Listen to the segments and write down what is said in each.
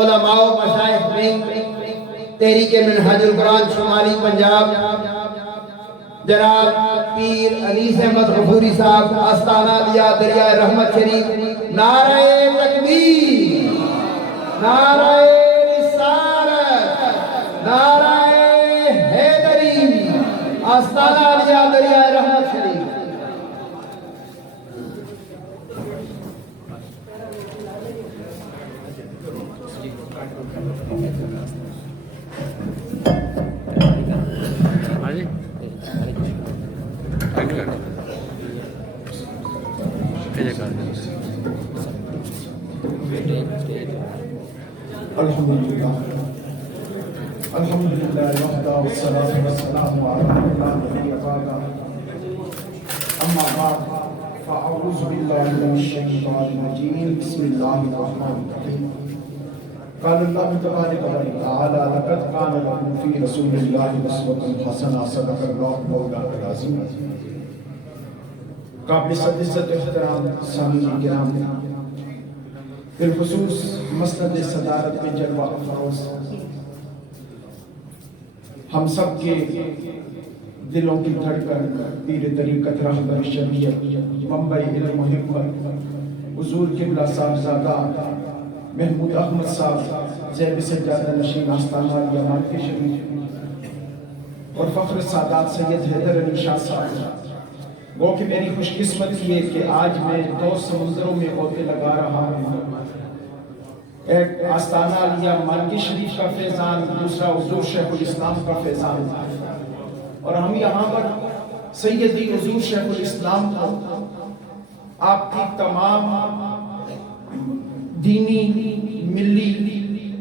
علماء و مشائخ میں تحریک منہاج القرآن شمالی پنجاب جناب پیر انیس احمد غفوری صاحب آستانہ دیا دریائے رحمت شریف، نعرہ تکبیر، نعرہ رسالت، نعرہ حیدری، آستانہ دیا دریائے رحمت شریف۔ الحمدللہ وحدہ والصلاة والسلام علی من لا نبی بعدہ، اما بعد فاعوذ باللہ من الشیطان الرجیم، بسم اللہ الرحمن الرحیم۔ قال اللہ تبارک و تعالی لقد کان لکم فی رسول اللہ اسوۃ حسنہ، صدق اللہ مولانا العظیم۔ قابل صد عزت احترام سامعین کرام، بالخصوص مسند صدارت میں جلوہ افروز ہم سب کے دلوں کی دھڑکن، پیر طریقت رہبر شریعت، منبع علم و حکمت، حضور قبلہ صاحبزادہ محمود احمد صاحب زیب سجادہ نشین آستانہ یمان کے شریف اور فخر سادات سید حیدر علی شاہ صاحب، وہ کہ میری خوش قسمتی ہے کہ آج میں دو سمندروں میں ہوتے لگا رہا ہوں، ایک آستانہ علیہ مانگی شریف کا فیضان، دوسرا حضور شیخ الاسلام کا فیضان، اور ہم یہاں پر سیدی حضور شیخ الاسلام کو آپ کی تمام دینی ملی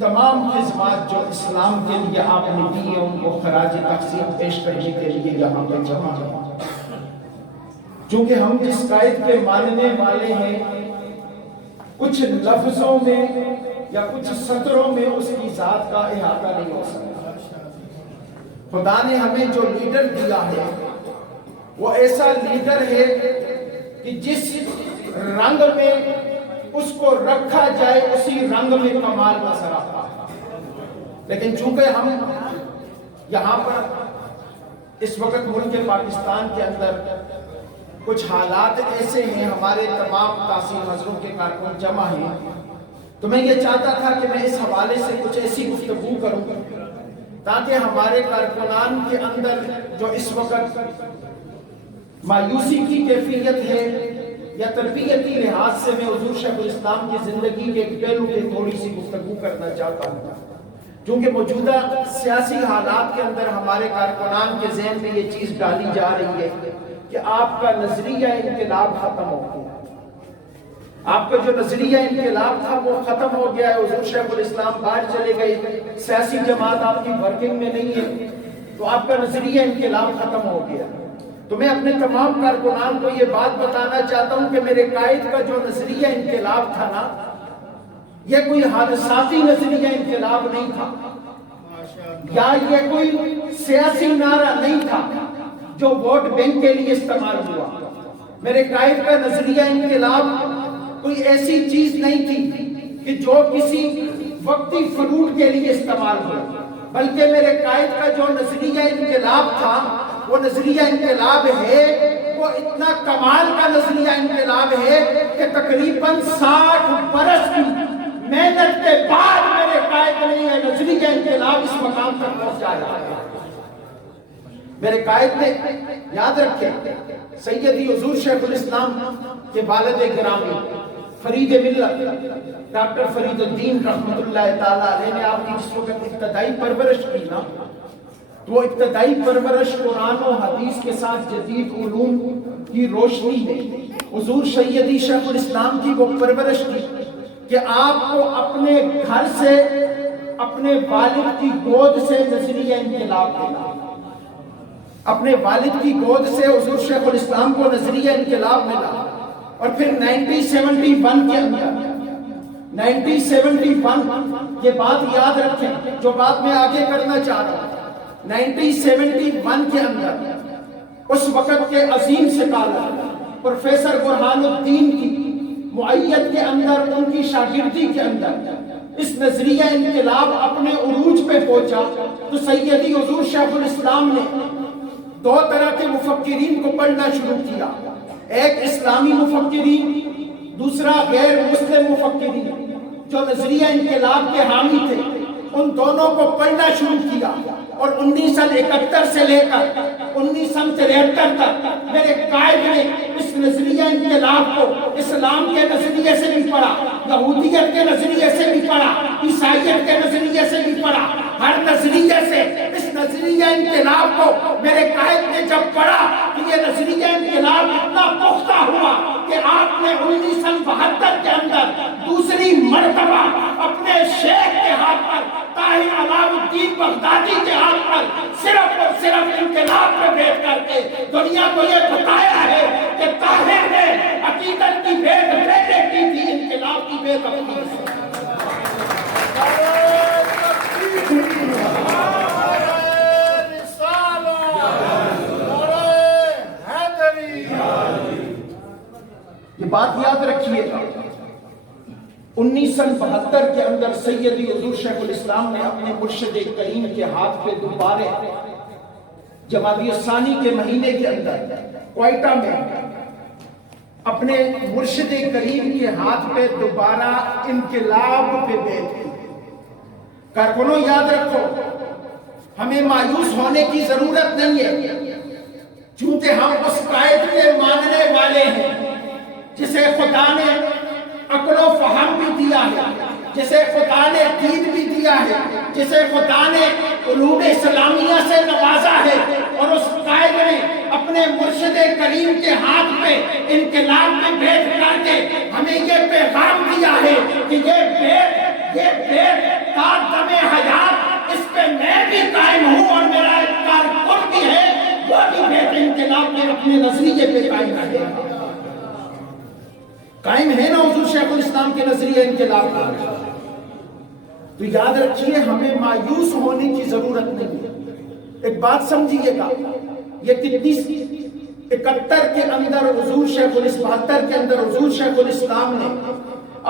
تمام خدمات جو اسلام کے لیے آپ نے دی ہیں ان کو خراج تقسیم پیش کرنے کے لیے یہاں پہ جمع ہے۔ چونکہ ہم جس قائد کے ماننے والے ہیں، کچھ لفظوں میں یا کچھ سطروں میں اس کی ذات کا احاطہ نہیں ہو سکتا۔ خدا نے ہمیں جو لیڈر دیا ہے وہ ایسا لیڈر ہے کہ جس رنگ میں اس کو رکھا جائے اسی رنگ میں کمال نظر آتا ہے۔ لیکن چونکہ ہم یہاں پر اس وقت ملک پاکستان کے اندر کچھ حالات ایسے ہیں، ہمارے تمام تاثیر نظروں کے کارکن جمع ہیں، تو میں یہ چاہتا تھا کہ میں اس حوالے سے کچھ ایسی گفتگو کروں تاکہ ہمارے کارکنان کے اندر جو اس وقت مایوسی کی کیفیت ہے یا تربیتی لحاظ سے میں حضور شیخ الاسلام کی زندگی کے ایک پہلو پہ تھوڑی سی گفتگو کرنا چاہتا ہوں، کیونکہ موجودہ سیاسی حالات کے اندر ہمارے کارکنان کے ذہن میں یہ چیز ڈالی جا رہی ہے کہ آپ کا نظریہ انقلاب ختم ہو گیا، آپ کا جو نظریہ انقلاب تھا وہ ختم ہو گیا ہے، حضور شیخ الاسلام باہر چلے گئے، سیاسی جماعت آپ کی ورکنگ میں نہیں ہے، تو آپ کا نظریہ انقلاب ختم ہو گیا۔ تو میں اپنے تمام کارکنان کو یہ بات بتانا چاہتا ہوں کہ میرے قائد کا جو نظریہ انقلاب تھا نا، یہ کوئی حادثاتی نظریہ انقلاب نہیں تھا، یا یہ کوئی سیاسی نعرہ نہیں تھا جو ووٹ بینک کے لیے استعمال ہوا۔ میرے قائد کا نظریہ انقلاب کوئی ایسی چیز نہیں تھی کہ جو کسی وقتی فروٹ کے لیے استعمال ہو، بلکہ میرے قائد کا جو نظریہ انقلاب تھا وہ نظریہ انقلاب ہے، وہ اتنا کمال کا نظریہ انقلاب ہے کہ تقریباً 60 برس کی محنت کے بعد میرے قائد نے یہ نظریہ انقلاب اس مقام تک پہنچایا ہے۔ میرے قائد نے، یاد رکھیں، سیدی حضور شیخ الاسلام کے والد گرامی فرید ملت ڈاکٹر فرید الدین رحمت اللہ تعالیٰ علیہ نے آپ کی جس وقت ابتدائی پرورش کی نا، تو وہ ابتدائی پرورش قرآن و حدیث کے ساتھ جدید علوم کی روشنی میں حضور سیدی شیخ الاسلام کی وہ پرورش کی کہ آپ کو اپنے گھر سے، اپنے والد کی گود سے نظریہ انقلاب دینا، اپنے والد کی گود سے حضور شیخ الاسلام کو نظریہ انقلاب ملا، اور پھر 1971 کے اندر 1971 یہ بات یاد رکھیں جو بات میں آگے کرنا چاہ رہا ہوں، 1971 کے اندر اس وقت کے عظیم سکالر پروفیسر برہان الدین کی معیت کے اندر، ان کی شاگردی کے اندر اس نظریہ انقلاب اپنے عروج پہ پہنچا تو سیدی حضور شیخ الاسلام نے دو طرح کے مفکرین کو پڑھنا شروع کیا، ایک اسلامی مفکرین، دوسرا غیر مسلم مفکرین جو نظریہ انقلاب کے حامی تھے، ان دونوں کو پڑھنا شروع کیا، اور 1971 سے لے کر 1973 تک میرے قائد نے اس نظریہ انقلاب کو اسلام کے نظریے سے بھی پڑھا، یہودیت کے نظریے سے بھی پڑھا، عیسائیت کے نظریے سے بھی پڑھا، ہر نظریے سے اس نظریہ انقلاب کو میرے قائد نے جب پڑھا کہ یہ نظریہ انقلاب اتنا پختہ ہوا کہ آپ نے 1972 کے اندر دوسری مرتبہ اپنے شیخ کے ہاتھ پر طاہر علاء الدین بغدادی کے ہاتھ پر صرف اور صرف انقلاب پہ بیٹھ کر کے دنیا کو یہ بتایا ہے کہ طاہر نے عقیدت کی بیعت پہلے کی تھی، انقلاب کی بیعت اپنی سے۔ یہ بات یاد رکھیے گا، 1972 کے اندر سیدی حضور شیخ الاسلام نے اپنے مرشد کریم کے ہاتھ پہ دوبارہ جمادی الثانی کے مہینے کے اندر کوئٹہ میں اپنے مرشد کریم کے ہاتھ پہ دوبارہ انقلاب پہ بیعت کی۔ کارکنوں یاد رکھو، ہمیں مایوس ہونے کی ضرورت نہیں ہے، چونکہ ہم اس قائد کے ماننے والے ہیں جسے خدا نے عقل و فہم بھی دیا ہے، جسے خدا نے دین بھی دیا ہے، جسے خدا نے علوم اسلامیہ سے نوازا ہے، اور اس قائد نے اپنے مرشد کریم کے ہاتھ پہ انقلاب میں بیعت کر کے ہمیں یہ پیغام دیا ہے کہ یہ بیعت تا دم حیات اس پہ میں بھی قائم ہوں، اور میرا ایک کارکن بھی ہے وہ بھی بیعت انقلاب میں اپنے نظریے پہ قائم رہے گا۔ قائم ہے نا حضور شیخ الاسلام کے نظریہ انقلاب کا؟ تو یاد رکھیے ہمیں مایوس ہونے کی ضرورت نہیں ہے۔ ایک بات سمجھیے گا، یہ کتنی 71 کے اندر حضور شیخ الاسلام 72 کے اندر حضور شیخ الاسلام نے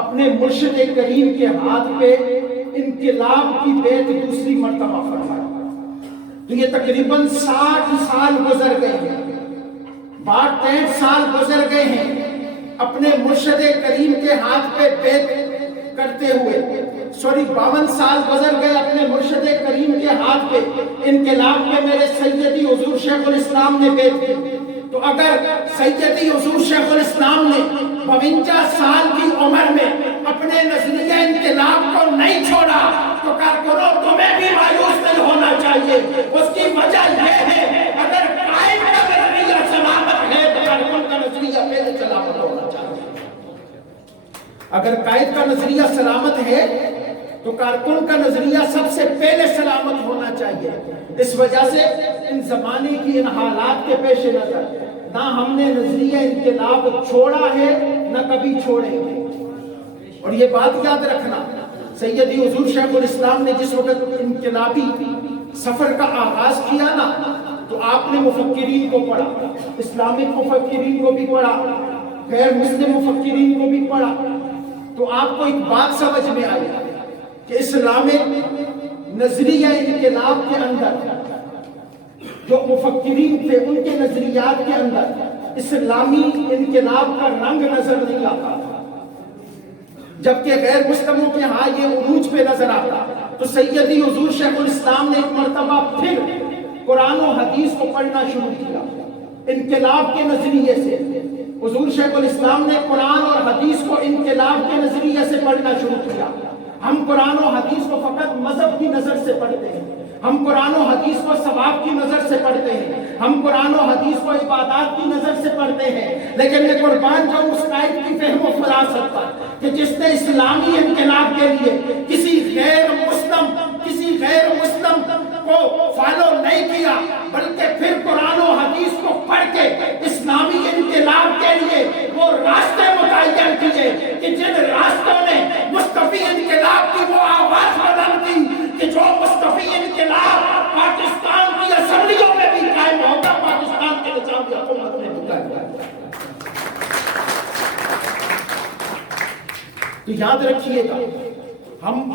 اپنے مرشد کریم کے ہاتھ پہ انقلاب کی بیعت دوسری مرتبہ فرمایا، تو یہ تقریباً 60 سال گزر گئے ہیں، 62 سال گزر گئے ہیں اپنے مرشد کریم کے ہاتھ پہ بیعت کرتے ہوئے، 52 سال گزر گئے اپنے مرشد کریم کے ہاتھ پہ انقلاب میں میرے سیدی حضور شیخ الاسلام نے بیعت کی۔ تو اگر سیدی حضور شیخ الاسلام نے 52 سال کی عمر میں اپنے نظریہ انقلاب کو نہیں چھوڑا تو کارکنوں تمہیں بھی مایوس نہیں ہونا چاہیے۔ اس کی وجہ یہ ہے اگر قائم کا نظریہ سلامت ہے تو کارکن کا نظریہ پہلے سلامت ہونا چاہیے۔ اگر قائد کا نظریہ سلامت ہے تو کارکن کا نظریہ سب سے پہلے سلامت ہونا چاہیے۔ اس وجہ سے ان زمانے کی ان حالات کے پیش نظر نہ ہم نے نظریہ انقلاب چھوڑا ہے نہ کبھی چھوڑیں گے۔ اور یہ بات یاد رکھنا، سیدی حضور شیخ الاسلام نے جس وقت انقلابی سفر کا آغاز کیا نا تو آپ نے مفکرین کو پڑھا، اسلامک مفکرین کو بھی پڑھا، غیر مسلم مفکرین کو بھی پڑھا، تو آپ کو ایک بات سمجھ میں آئی کہ اسلامک نظریہ انقلاب کے اندر جو مفکرین تھے ان کے نظریات کے اندر اسلامی انقلاب کا رنگ نظر نہیں آتا، جبکہ غیر مسلموں کے ہاں یہ عروج پہ نظر آتا۔ تو سیدی حضور شیخ الاسلام نے ایک مرتبہ پھر قرآن و حدیث کو پڑھنا شروع کیا انقلاب کے نظریے سے۔ حضور شیخ الاسلام نے قرآن اور حدیث کو انقلاب کے نظریے سے پڑھنا شروع کیا۔ ہم قرآن و حدیث کو فقط مذہب کی نظر سے پڑھتے ہیں، ہم قرآن و حدیث کو ثواب کی نظر سے پڑھتے ہیں، ہم قرآن و حدیث کو عبادات کی نظر سے پڑھتے ہیں، لیکن میں قربان جاؤں اس قائد کی فہم و فراست پر کہ جس نے اسلامی انقلاب کے لیے کسی غیر مسلم کو فالو نہیں کیا بلکہ پھر قرآن و حدیث کو پڑھ کے اسلامی انقلاب کے لیے وہ راستے متعین کیے کہ جن راستوں نے مصطفی انقلاب کی وہ آواز بلند کی کہ جو مصطفی انقلاب پاکستان کی اسمبلیوں میں بھی قائم ہوگا، پاکستان کے نظام حکومت میں بھی قائم ہوگا۔ تو یاد رکھیے گا، ہم